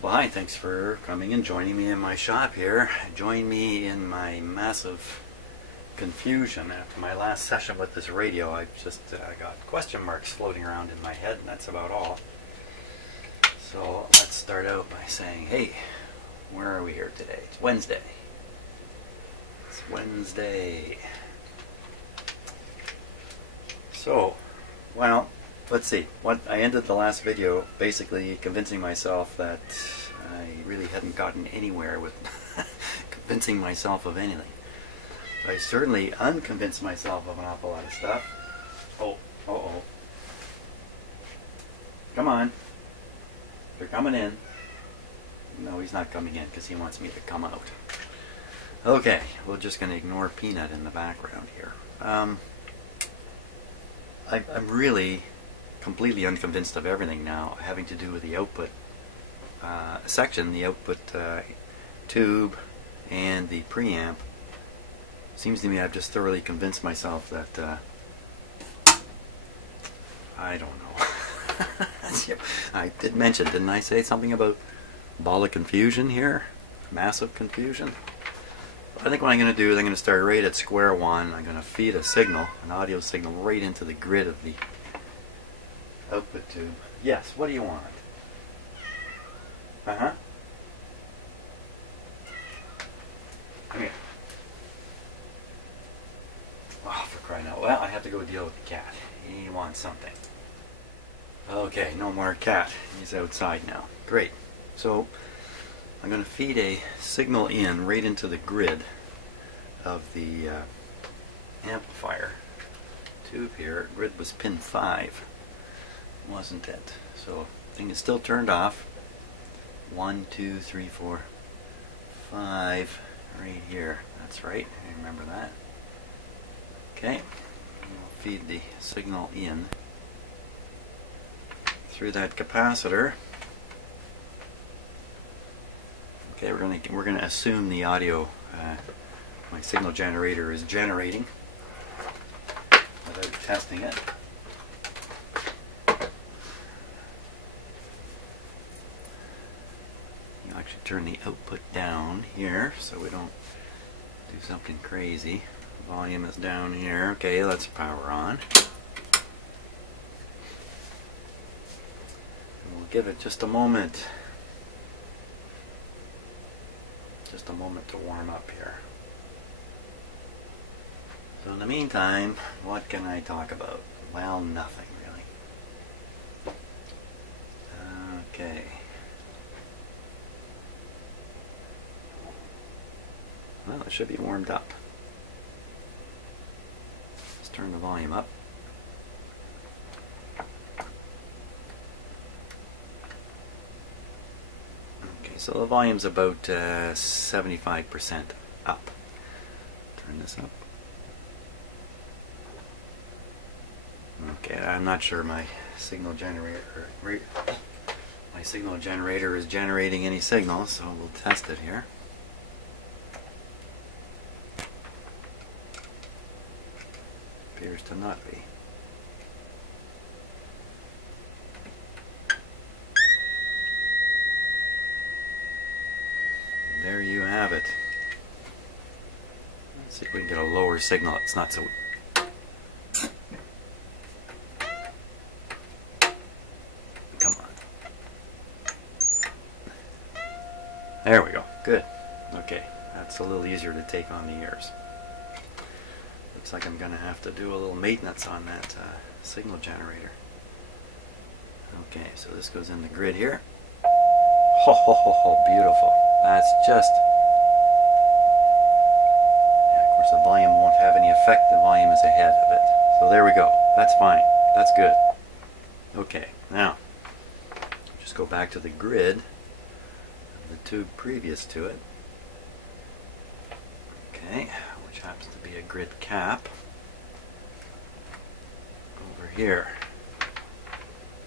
Well, hi, thanks for coming and joining me in my shop here. Join me in my massive confusion after my last session with this radio. I just got question marks floating around in my head, and that's about all. So let's start out by saying, hey, where are we here today? It's Wednesday. It's Wednesday. So, well, let's see. I ended the last video basically convincing myself that I really hadn't gotten anywhere with convincing myself of anything. But I certainly unconvinced myself of an awful lot of stuff. Oh. Come on. They're coming in. No, he's not coming in because he wants me to come out. Okay, we're just going to ignore Peanut in the background here. I'm really completely unconvinced of everything now having to do with the output section, the output tube, and the preamp. Seems to me I've just thoroughly convinced myself that I don't know. I did mention, didn't I say something about ball of confusion here? Massive confusion? I think what I'm going to do is I'm going to start right at square one. I'm going to feed a signal, an audio signal, right into the grid of the output tube. Yes, what do you want? Uh-huh. Come here. Oh, for crying out. Well, I have to go deal with the cat. He wants something. Okay, no more cat. He's outside now. Great. So, I'm going to feed a signal in right into the grid of the amplifier tube here. Grid was pin 5, wasn't it? So, thing is still turned off. 1, 2, 3, 4, 5, right here. That's right, I remember that. Okay, we'll feed the signal in through that capacitor. Okay, we're gonna assume the audio, my signal generator is generating without testing it. You actually turn the output down here so we don't do something crazy. Volume is down here. Okay, let's power on. We'll give it just a moment. Just a moment to warm up here. So in the meantime, what can I talk about? Well, nothing really. Okay. Well, it should be warmed up. Let's turn the volume up. So the volume's about 75% up. Turn this up. Okay, I'm not sure my signal generator is generating any signal, so we'll test it here. Appears to not be. There you have it. Let's see if we can get a lower signal. It's not so... Come on. There we go. Good. Okay. That's a little easier to take on the ears. Looks like I'm going to have to do a little maintenance on that signal generator. Okay, so this goes in the grid here. Ho ho ho ho, beautiful. That's just... Yeah, of course the volume won't have any effect, the volume is ahead of it. So there we go, that's fine, that's good. Okay, now, just go back to the grid of the tube previous to it. Okay, which happens to be a grid cap. Over here.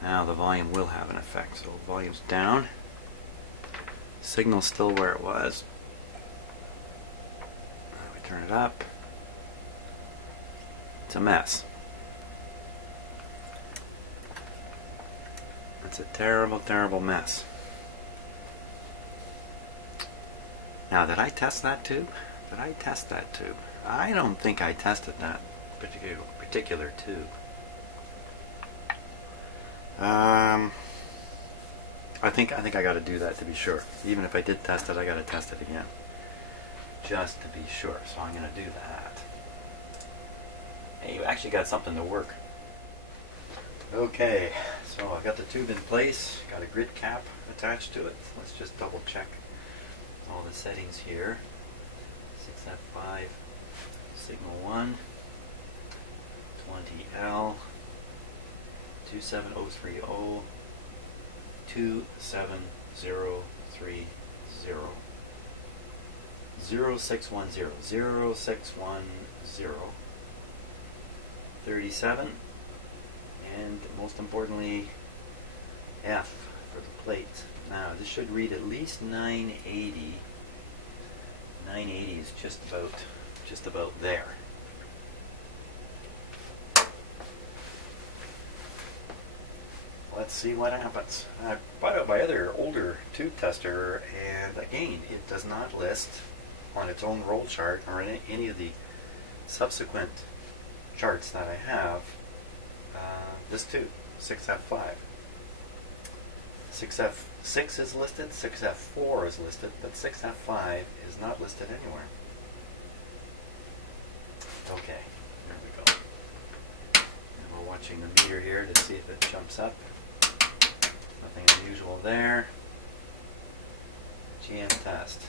Now the volume will have an effect, so volume's down. Signal's still where it was. We turn it up. It's a mess. It's a terrible, terrible mess. Now, did I test that tube? Did I test that tube? I don't think I tested that particular tube. I think I got to do that to be sure. Even if I did test it, I got to test it again, just to be sure. So I'm going to do that. Hey, you actually got something to work. Okay, so I've got the tube in place. Got a grid cap attached to it. Let's just double check all the settings here. 6F5, signal 1, 20L, 27030, 27030, 0610, 0610, 37, and most importantly, F for the plate. Now this should read at least 980. 980 is just about there. Let's see what happens. I bought out my other older tube tester, and again, it does not list on its own roll chart or in any of the subsequent charts that I have this tube, 6F5. 6F6 is listed, 6F4 is listed, but 6F5 is not listed anywhere. Okay, there we go. And we're watching the meter here to see if it jumps up. Nothing unusual there. GM test.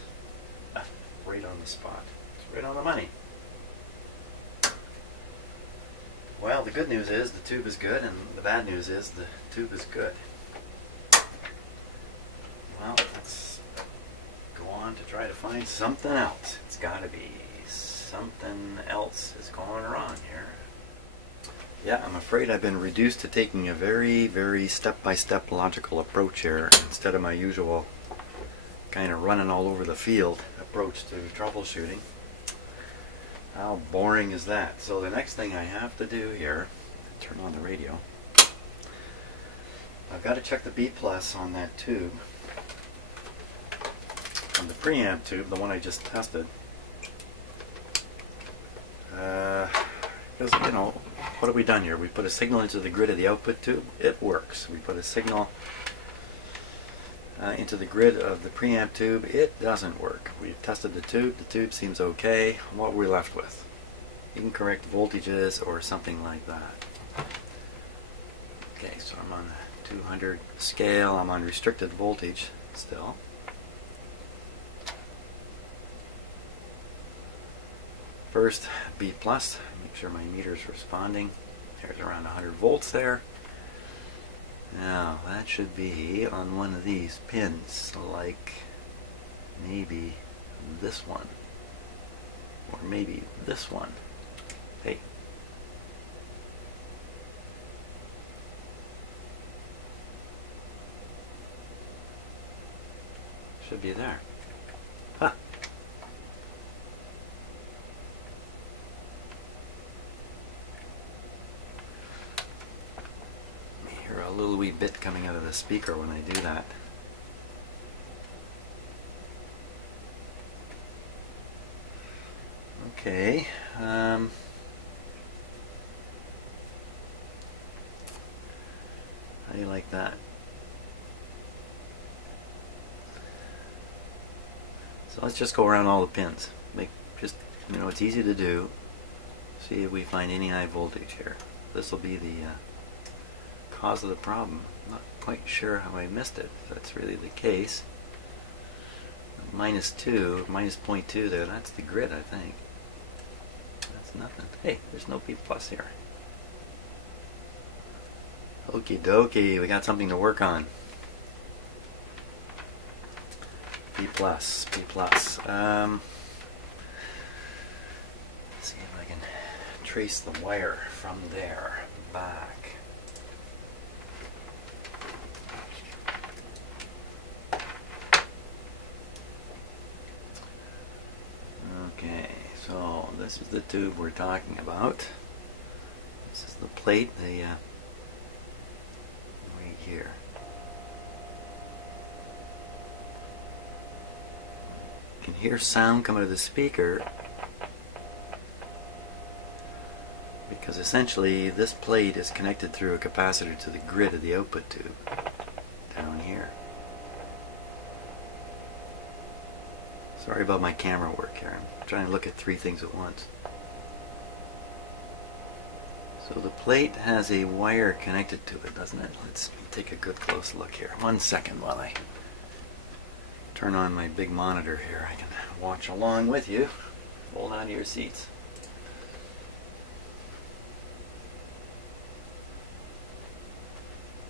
Right on the spot. It's right on the money. Well, the good news is the tube is good, and the bad news is the tube is good. Well, let's go on to try to find something else. It's got to be something else is going wrong here. Yeah, I'm afraid I've been reduced to taking a very, very step-by-step logical approach here instead of my usual kind of running all over the field approach to troubleshooting. How boring is that? So the next thing I have to do here, turn on the radio. I've got to check the B plus on that tube. On the preamp tube, the one I just tested. Because, you know, what have we done here? We put a signal into the grid of the output tube. It works. We put a signal into the grid of the preamp tube. It doesn't work. We've tested the tube. The tube seems okay. What are we left with? Incorrect voltages or something like that. Okay, so I'm on the 200 scale. I'm on restricted voltage still. First, B plus, make sure my meter's responding. There's around 100 volts there. Now, that should be on one of these pins, like maybe this one, or maybe this one. Hey. Should be there. Huh. A little wee bit coming out of the speaker when I do that. Okay. How do you like that? So let's just go around all the pins. Just, you know, it's easy to do. See if we find any high voltage here. This will be the cause of the problem. I'm not quite sure how I missed it, if that's really the case. -2, -0.2 there, that's the grid, I think. That's nothing. Hey, there's no B plus here. Okie dokie, we got something to work on. B plus, B plus. Let's see if I can trace the wire from there back. Okay, so this is the tube we're talking about. This is the plate, right here. You can hear sound come out of the speaker because essentially this plate is connected through a capacitor to the grid of the output tube down here. Sorry about my camera work here. I'm trying to look at three things at once. So the plate has a wire connected to it, doesn't it? Let's take a good close look here. 1 second while I turn on my big monitor here. I can watch along with you. Hold on to your seats.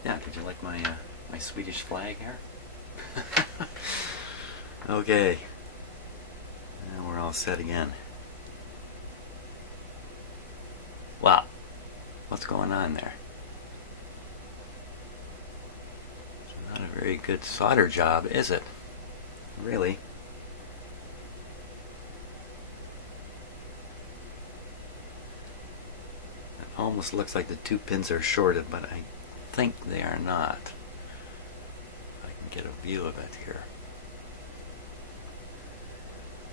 Yeah, did you like my my Swedish flag here? Okay. Now we're all set again. Wow. What's going on there? It's not a very good solder job, is it? Really? It almost looks like the two pins are shorted, but I think they are not. I can get a view of it here.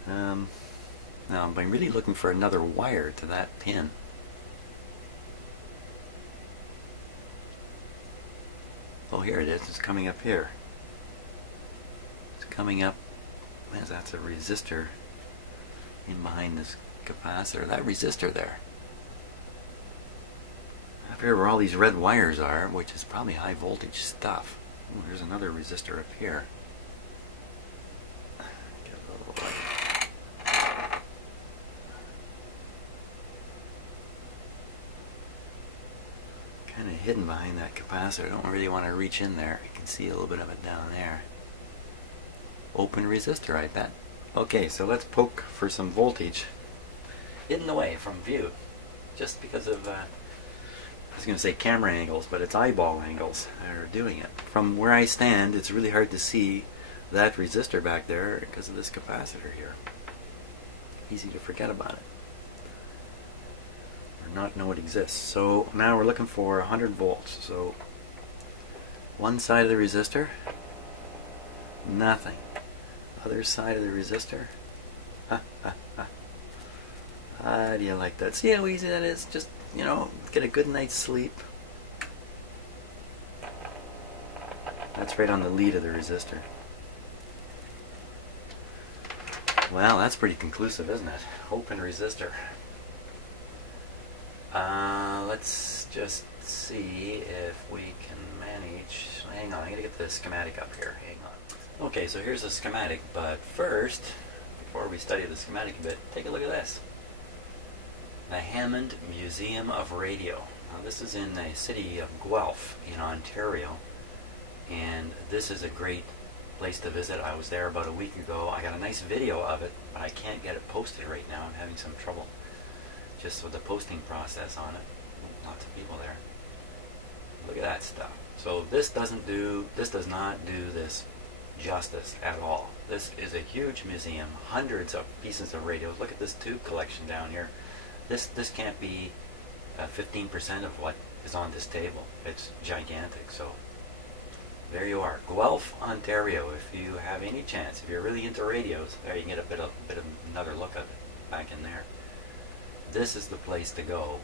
Now I'm really looking for another wire to that pin. Oh, here it is. It's coming up here. It's coming up. That's a resistor in behind this capacitor. That resistor there. Up here where all these red wires are, which is probably high voltage stuff. Oh, there's another resistor up here. Get a little light. Kind of hidden behind that capacitor. I don't really want to reach in there. You can see a little bit of it down there. Open resistor, I bet. Okay, so let's poke for some voltage. Hidden away from view. Just because of, I was going to say camera angles, but it's eyeball angles that are doing it. From where I stand, it's really hard to see that resistor back there because of this capacitor here. Easy to forget about it. Not know it exists. So now we're looking for 100 volts. So one side of the resistor, nothing. Other side of the resistor, how do you like that? See how easy that is? Just, you know, get a good night's sleep. That's right on the lead of the resistor. Well, that's pretty conclusive, isn't it? Open resistor. Let's just see if we can manage. Hang on, I gotta get the schematic up here. Hang on. Okay, so here's the schematic, but first, before we study the schematic a bit, take a look at this. The Hammond Museum of Radio. Now, this is in the city of Guelph in Ontario, and this is a great place to visit. I was there about a week ago. I got a nice video of it, but I can't get it posted right now. I'm having some trouble just with the posting process on it. Lots of people there. Look at that stuff. So this does not do this justice at all. This is a huge museum, hundreds of pieces of radios. Look at this tube collection down here. This can't be 15% of what is on this table. It's gigantic. So there you are, Guelph, Ontario. If you have any chance, if you're really into radios, there you can get a bit of another look at it back in there. This is the place to go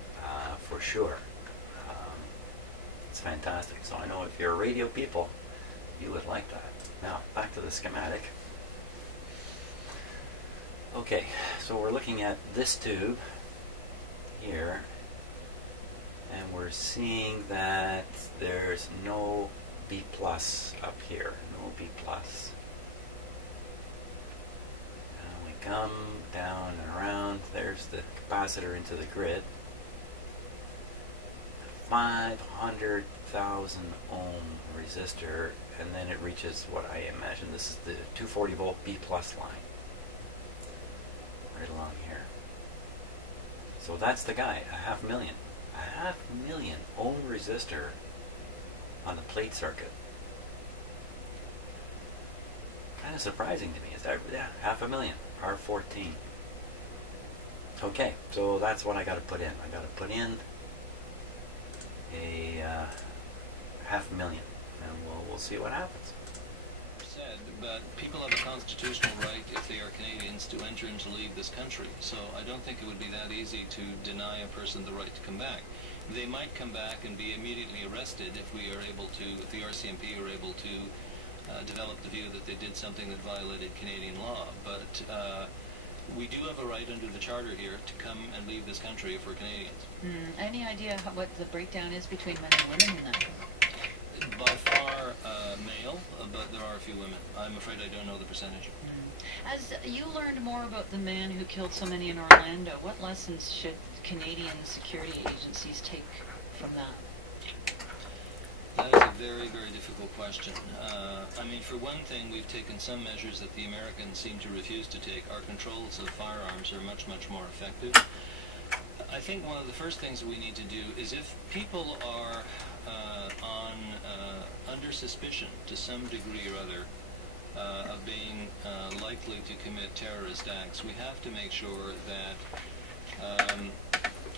for sure. It's fantastic. So I know if you're radio people, you would like that. Now, back to the schematic. Okay, so we're looking at this tube here, and we're seeing that there's no B plus up here. No B plus. And we come down and around. There's the capacitor into the grid. 500,000 ohm resistor, and then it reaches what I imagine this is the 240 volt B plus line right along here. So that's the guy, a half million ohm resistor on the plate circuit. Kind of surprising to me. Is that, yeah, 500,000 R14. Okay, so that's what I got to put in. I got to put in a 500,000, and we'll see what happens. said, but people have a constitutional right, if they are Canadians, to enter and to leave this country. So I don't think it would be that easy to deny a person the right to come back. They might come back and be immediately arrested if we are able to, if the RCMP are able to develop the view that they did something that violated Canadian law. But we do have a right under the Charter here to come and leave this country if we're Canadians. Any idea what the breakdown is between men and women in that? By far male, but there are a few women. I'm afraid I don't know the percentage. As you learned more about the man who killed so many in Orlando, what lessons should Canadian security agencies take from that? That is a very, very difficult question. I mean, for one thing, we've taken some measures that the Americans seem to refuse to take. Our controls of firearms are much, much more effective. I think one of the first things that we need to do is, if people are under suspicion to some degree or other of being likely to commit terrorist acts, we have to make sure that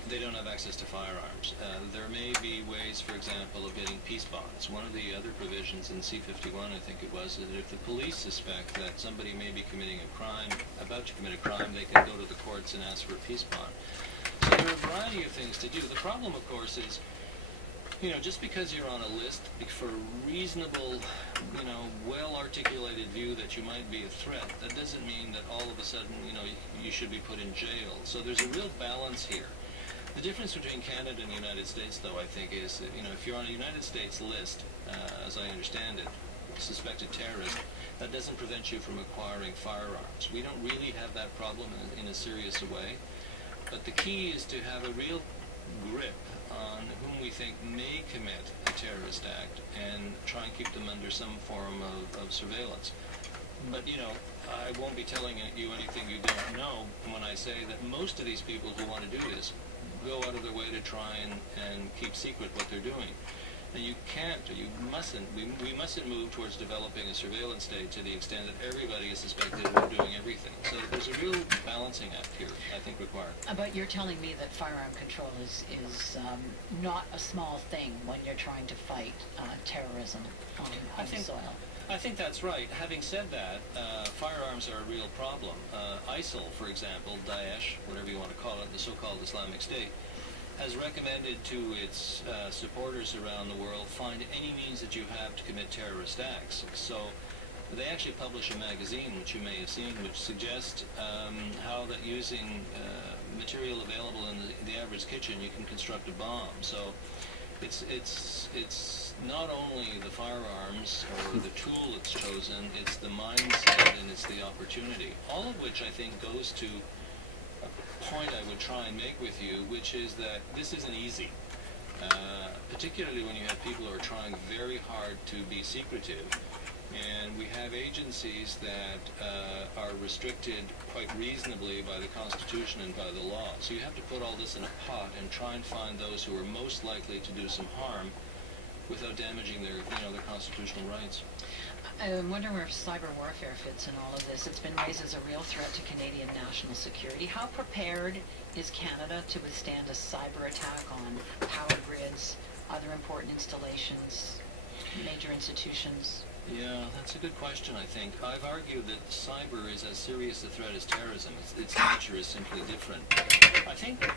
they don't have access to firearms. There may be ways, for example, of getting peace bonds. One of the other provisions in C-51, I think it was, is that if the police suspect that somebody may be committing a crime, about to commit a crime, they can go to the courts and ask for a peace bond. So there are a variety of things to do. The problem, of course, is, you know, just because you're on a list for a reasonable, you know, well-articulated view that you might be a threat, that doesn't mean that all of a sudden, you know, you should be put in jail. So there's a real balance here. The difference between Canada and the United States, though, I think, is that, you know, if you're on a United States list, as I understand it, suspected terrorist, that doesn't prevent you from acquiring firearms. We don't really have that problem in a serious way. But the key is to have a real grip on whom we think may commit a terrorist act and try and keep them under some form of surveillance. But, you know, I won't be telling you anything you don't know when I say that most of these people who want to do this go out of their way to try and keep secret what they're doing. And you can't, or you mustn't, we mustn't move towards developing a surveillance state to the extent that everybody is suspected of doing everything. So there's a real balancing act here, I think, required. But you're telling me that firearm control is not a small thing when you're trying to fight terrorism on soil. I think that's right. Having said that, firearms are a real problem. ISIL, for example, Daesh, whatever you want to call it, the so-called Islamic State, has recommended to its supporters around the world, find any means that you have to commit terrorist acts. So they actually publish a magazine, which you may have seen, which suggests how that using material available in the average kitchen, you can construct a bomb. So it's not only the firearms or the tool that's chosen, it's the mindset and it's the opportunity. All of which I think goes to a point I would try and make with you, which is that this isn't easy. Particularly when you have people who are trying very hard to be secretive. And we have agencies that are restricted quite reasonably by the Constitution and by the law. So you have to put all this in a pot and try and find those who are most likely to do some harm without damaging their, their constitutional rights. I'm wondering where cyber warfare fits in all of this. It's been raised as a real threat to Canadian national security. How prepared is Canada to withstand a cyber attack on power grids, other important installations, major institutions? Yeah, that's a good question, I think. I've argued that cyber is as serious a threat as terrorism. Its nature is simply different. I think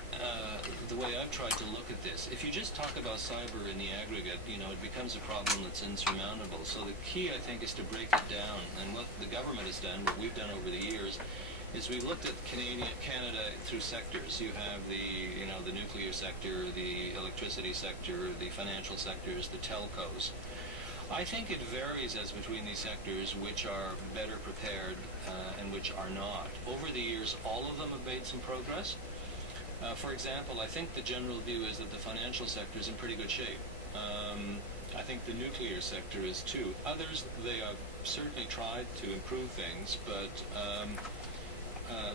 the way I've tried to look at this, if you just talk about cyber in the aggregate, it becomes a problem that's insurmountable. So the key, I think, is to break it down. And what the government has done, what we've done over the years, is we've looked at Canada through sectors. You have the nuclear sector, the electricity sector, the financial sectors, the telcos. I think it varies as between these sectors which are better prepared and which are not. Over the years, all of them have made some progress. For example, I think the general view is that the financial sector is in pretty good shape. I think the nuclear sector is too. Others, they have certainly tried to improve things, but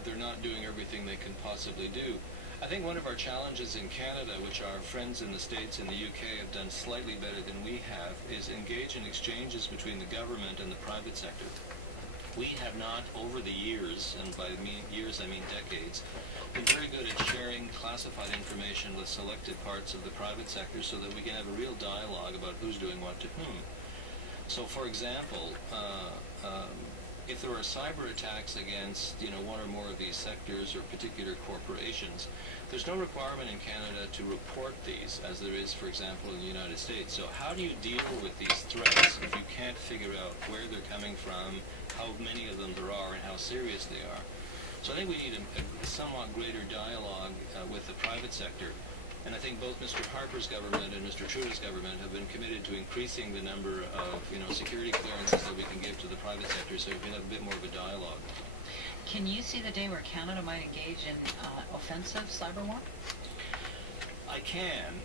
they're not doing everything they can possibly do. I think one of our challenges in Canada, which our friends in the States and the UK have done slightly better than we have, is engage in exchanges between the government and the private sector. We have not, over the years, and by years I mean decades, been very good at sharing classified information with selected parts of the private sector so that we can have a real dialogue about who's doing what to whom. So, for example, if there are cyber attacks against, one or more of these sectors or particular corporations, there's no requirement in Canada to report these, as there is, for example, in the United States. So how do you deal with these threats if you can't figure out where they're coming from, how many of them there are, and how serious they are? So I think we need a somewhat greater dialogue with the private sector. And I think both Mr. Harper's government and Mr. Trudeau's government have been committed to increasing the number of, security clearances that we can give to the private sector, so we can have a bit more of a dialogue. Can you see the day where Canada might engage in offensive cyber war? I can.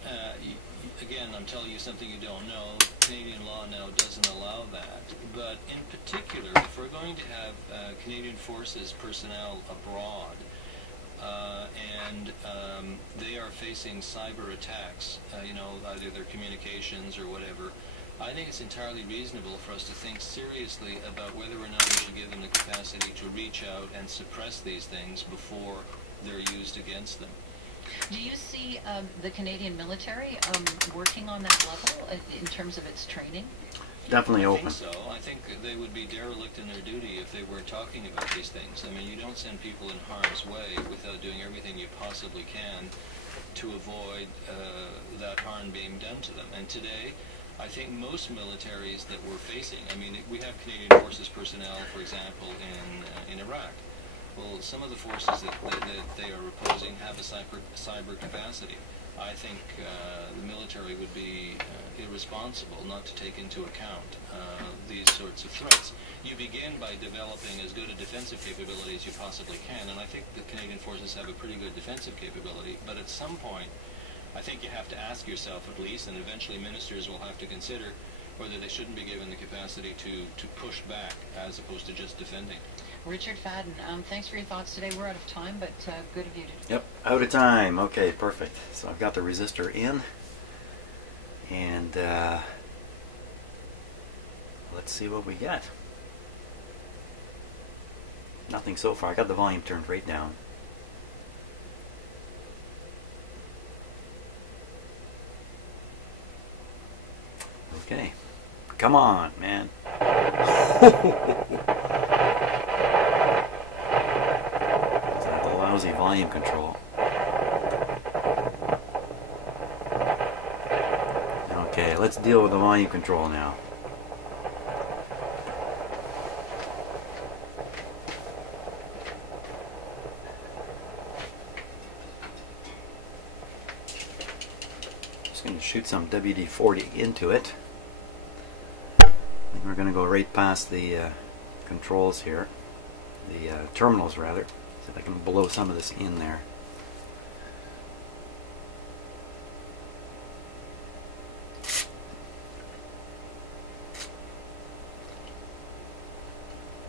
Again, I'm telling you something you don't know. Canadian law now doesn't allow that. But in particular, if we're going to have Canadian Forces personnel abroad, and they are facing cyber attacks, either their communications or whatever, I think it's entirely reasonable for us to think seriously about whether or not we should give them the capacity to reach out and suppress these things before they're used against them. Do you see the Canadian military working on that level in terms of its training? Definitely I open. think so. I think they would be derelict in their duty if they weren't talking about these things. I mean, you don't send people in harm's way without doing everything you possibly can to avoid that harm being done to them. And today, I think most militaries that we're facing, I mean, we have Canadian Forces personnel, for example, in Iraq. Well, some of the forces that they are opposing have a cyber capacity. I think the military would be irresponsible not to take into account these sorts of threats. You begin by developing as good a defensive capability as you possibly can, and I think the Canadian Forces have a pretty good defensive capability, but at some point, I think you have to ask yourself at least, and eventually ministers will have to consider whether they shouldn't be given the capacity to push back as opposed to just defending. Richard Fadden, thanks for your thoughts today. We're out of time, but good of you to... Yep, out of time. Okay, perfect. So I've got the resistor in, and let's see what we get. Nothing so far. I got the volume turned right down. Okay, come on, man. Lousy volume control. Okay, let's deal with the volume control now. Just going to shoot some WD-40 into it. And we're going to go right past the controls here, the terminals rather. See if I can blow some of this in there.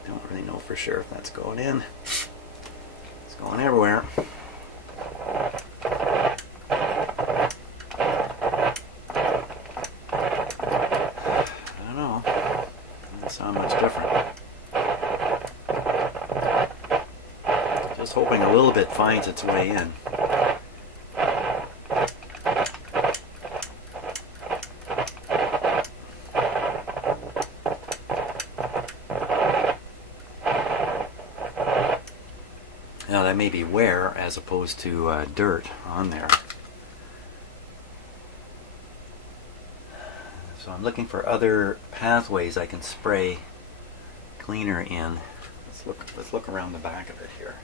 Don't really know for sure if that's going in. It's going everywhere. I don't know. Doesn't sound much different. Just hoping a little bit finds its way in. Now that may be wear as opposed to dirt on there. So I'm looking for other pathways I can spray cleaner in. Let's look around the back of it here.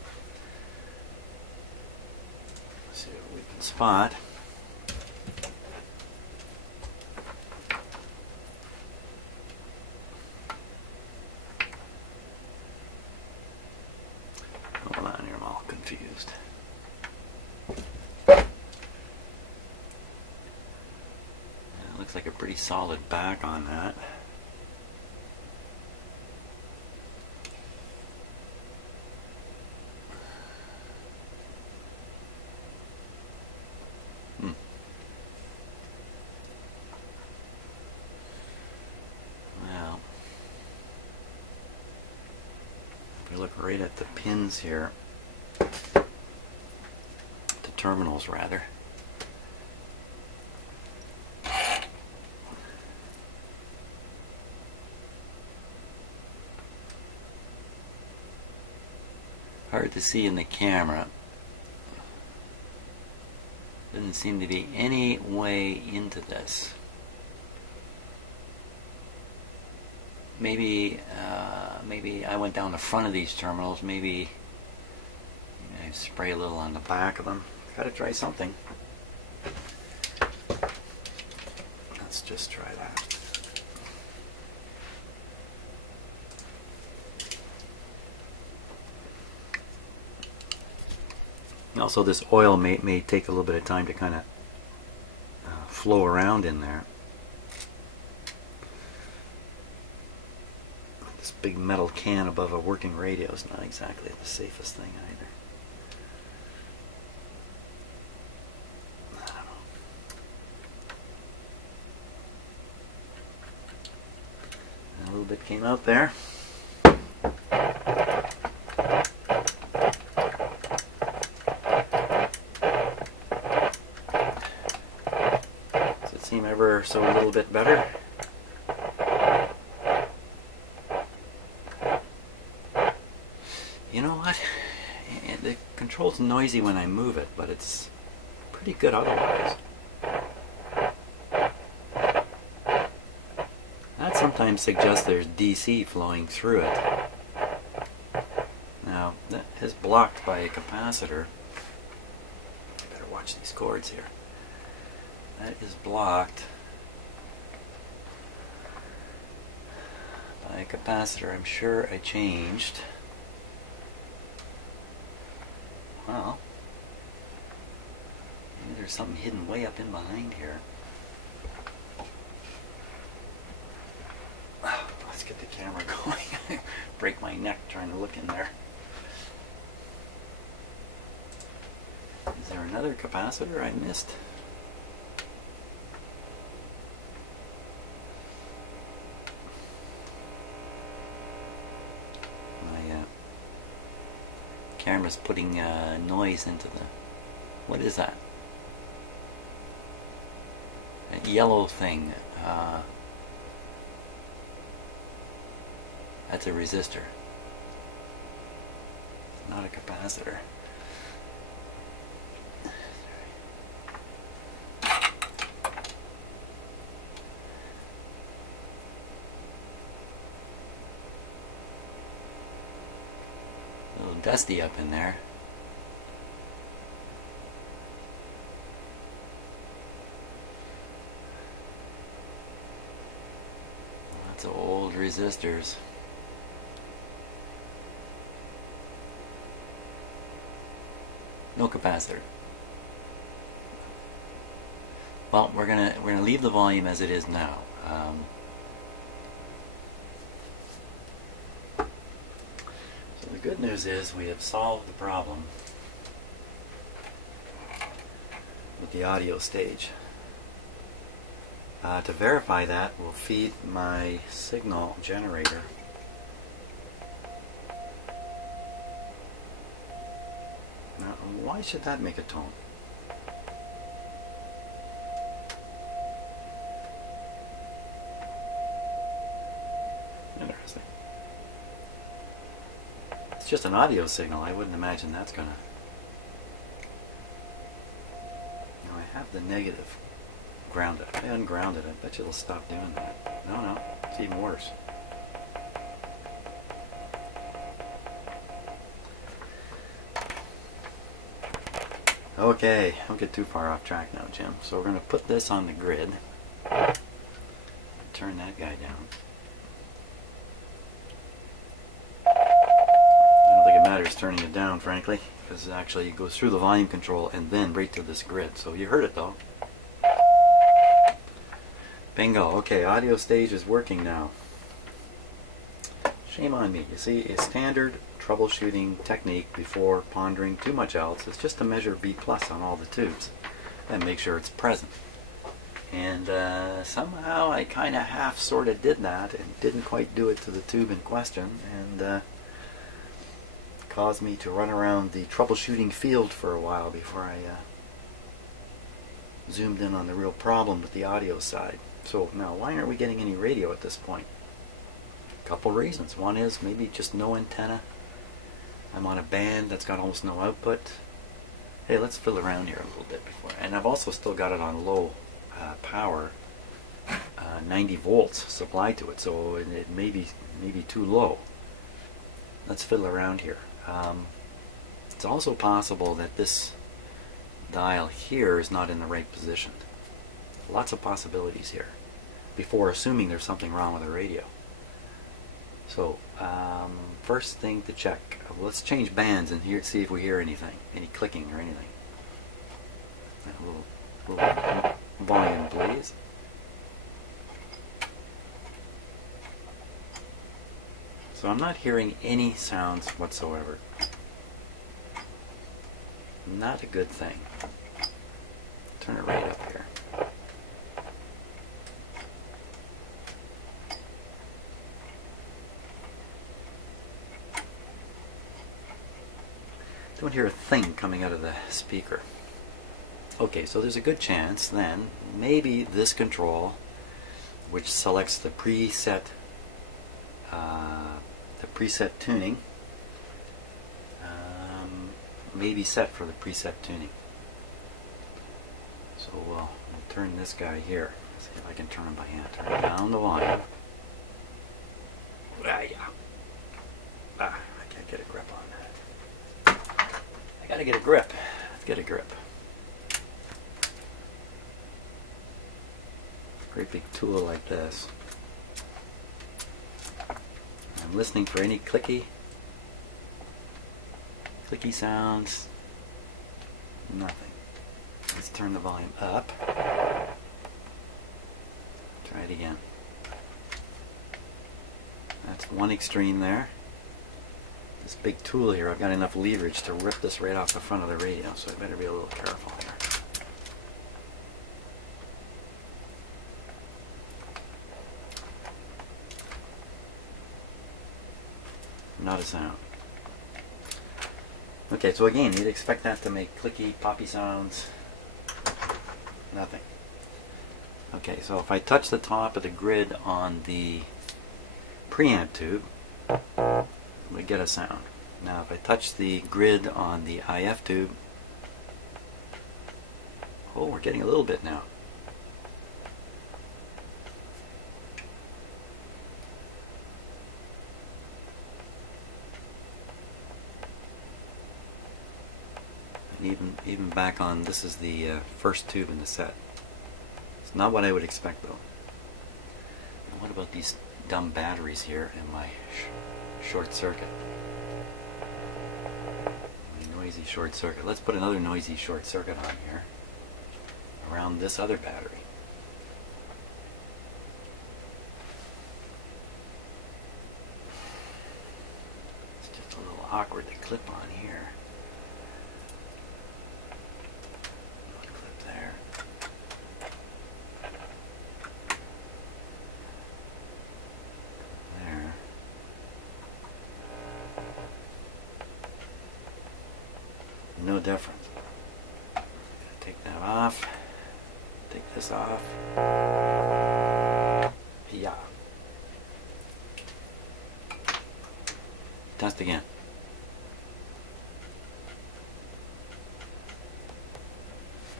See what we can spot. Hold on here, I'm all confused. Yeah, looks like a pretty solid back on that. Look right at the pins here, the terminals rather. hard to see in the camera. Doesn't seem to be any way into this. Maybe I went down the front of these terminals. Maybe I spray a little on the back of them. Gotta try something. Let's just try that. Also, this oil may take a little bit of time to kind of flow around in there. This big metal can above a working radio is not exactly the safest thing either. I don't know. A little bit came out there. Seem ever so a little bit better. You know what? The control's noisy when I move it, but it's pretty good otherwise. That sometimes suggests there's DC flowing through it. Now, that is blocked by a capacitor. I better watch these cords here. That is blocked by a capacitor I'm sure I changed. Well, maybe there's something hidden way up in behind here. Let's get the camera going. Break my neck trying to look in there. Is there another capacitor I missed? Camera's putting noise into the... What is that? A yellow thing. That's a resistor. It's not a capacitor. Dusty up in there. Lots of old resistors. No capacitor. Well, we're gonna leave the volume as it is now. The good news is we have solved the problem with the audio stage. To verify that, we'll feed my signal generator. Now, why should that make a tone? Interesting. It's just an audio signal. I wouldn't imagine that's gonna... Now I have the negative grounded. If I unground it, I bet you it'll stop doing that. No, it's even worse. Okay, don't get too far off track now, Jim. So we're going to put this on the grid. Turn that guy down. It matters turning it down, frankly, because actually it goes through the volume control and then right to this grid. So you heard it though. Bingo. Okay, audio stage is working now. Shame on me. You see, a standard troubleshooting technique before pondering too much else is just to measure B+ on all the tubes and make sure it's present. And somehow I kind of half sort of did that and didn't quite do it to the tube in question, and caused me to run around the troubleshooting field for a while before I zoomed in on the real problem with the audio side. So now, why aren't we getting any radio at this point? A couple reasons. One is maybe just no antenna I'm on a band that's got almost no output. Hey, let's fiddle around here a little bit before. And I've also still got it on low power, 90 volts supplied to it, so it may be too low. Let's fiddle around here. It's also possible that this dial here is not in the right position. Lots of possibilities here before assuming there's something wrong with the radio. So first thing to check, let's change bands and see if we hear anything, any clicking or anything. A little volume, please. So I'm not hearing any sounds whatsoever. Not a good thing. Turn it right up here. Don't hear a thing coming out of the speaker. Okay, so there's a good chance then maybe this control, which selects the preset tuning, may be set for the preset tuning. So we'll turn this guy here. See if I can turn him by hand. Turn down the volume. I can't get a grip on that. I gotta get a grip. Let's get a grip. Great big tool like this. I'm listening for any clicky sounds. Nothing. Let's turn the volume up. Try it again. That's one extreme there. This big tool here, I've got enough leverage to rip this right off the front of the radio, so I better be a little careful here. Not a sound. Okay, so again, you'd expect that to make clicky, poppy sounds. Nothing. Okay, so if I touch the top of the grid on the preamp tube, we get a sound. Now if I touch the grid on the IF tube, oh, we're getting a little bit now. Even back on, this is the first tube in the set. It's not what I would expect though. Now what about these dumb batteries here in my short circuit? My noisy short circuit. Let's put another noisy short circuit on here around this other battery. It's just a little awkward to clip on here. No different. Take that off. Take this off. Yeah. Test again.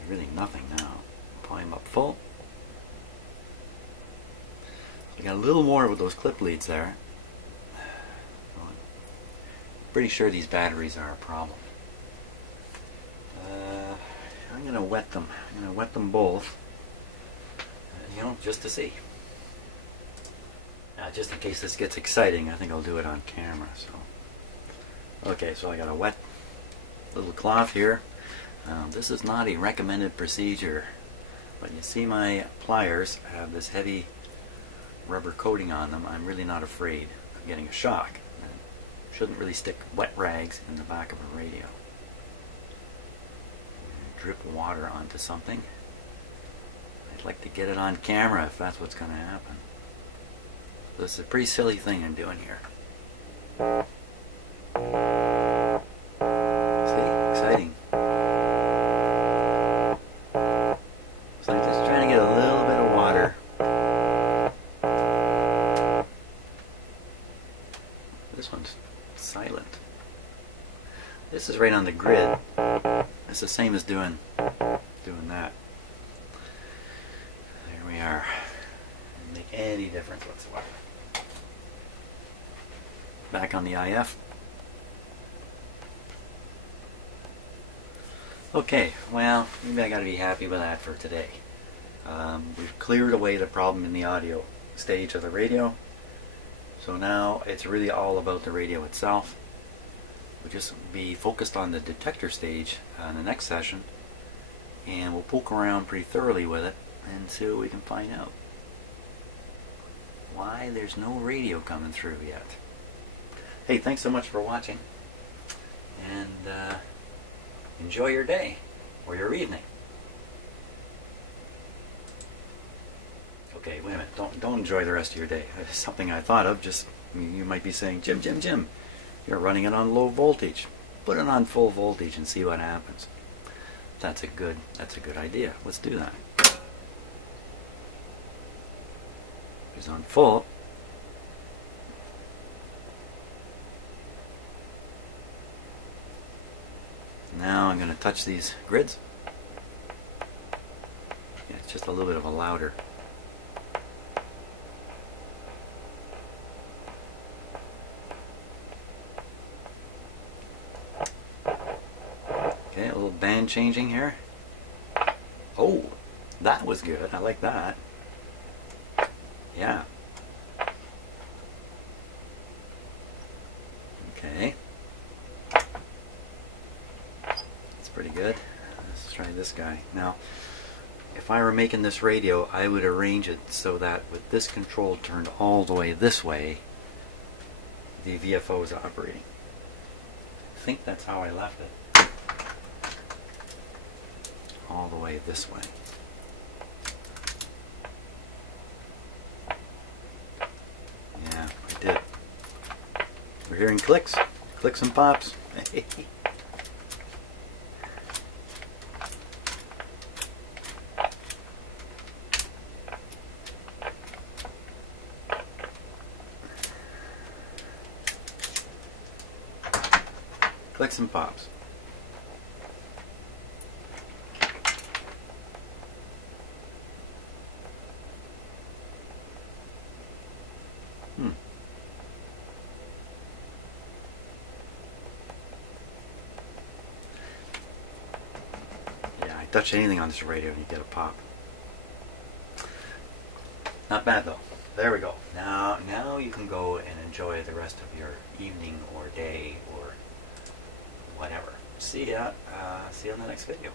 Really nothing now. Volume up full. We got a little more with those clip leads there. Pretty sure these batteries are a problem. I'm going to wet them. I'm going to wet them both, just to see. Just in case this gets exciting, I think I'll do it on camera. So, okay, so I got a wet little cloth here. This is not a recommended procedure, but you see my pliers have this heavy rubber coating on them. I'm really not afraid of getting a shock. I shouldn't really stick wet rags in the back of a radio. Drip water onto something. I'd like to get it on camera if that's what's going to happen. This is a pretty silly thing I'm doing here. See? Exciting. So I'm just trying to get a little bit of water. This one's silent. This is right on the grid. It's the same as doing that. There we are. Doesn't make any difference whatsoever. Back on the IF. Okay, well, maybe I gotta be happy with that for today. We've cleared away the problem in the audio stage of the radio. So now it's really all about the radio itself. We'll just be focused on the detector stage in the next session, and we'll poke around pretty thoroughly with it and see what we can find out. Why there's no radio coming through yet. Hey, thanks so much for watching, and enjoy your day or your evening. Okay, wait a minute. Don't enjoy the rest of your day. It's something I thought of. Just, you might be saying, Jim, you're running it on low voltage. Put it on full voltage and see what happens. That's a good idea. Let's do that. It's on full. Now I'm going to touch these grids. Yeah, it's just a little bit of a louder. Okay, a little band changing here. Oh, that was good. I like that. Yeah. Okay. That's pretty good. Let's try this guy. Now, if I were making this radio, I would arrange it so that with this control turned all the way this way, the VFO is operating. I think that's how I left it. All the way this way. Yeah, I did. We're hearing clicks and pops. Clicks and pops. Yeah, I touch anything on this radio and you get a pop. Not bad though. There we go. Now you can go and enjoy the rest of your evening or day or whatever. See ya. See you on the next video.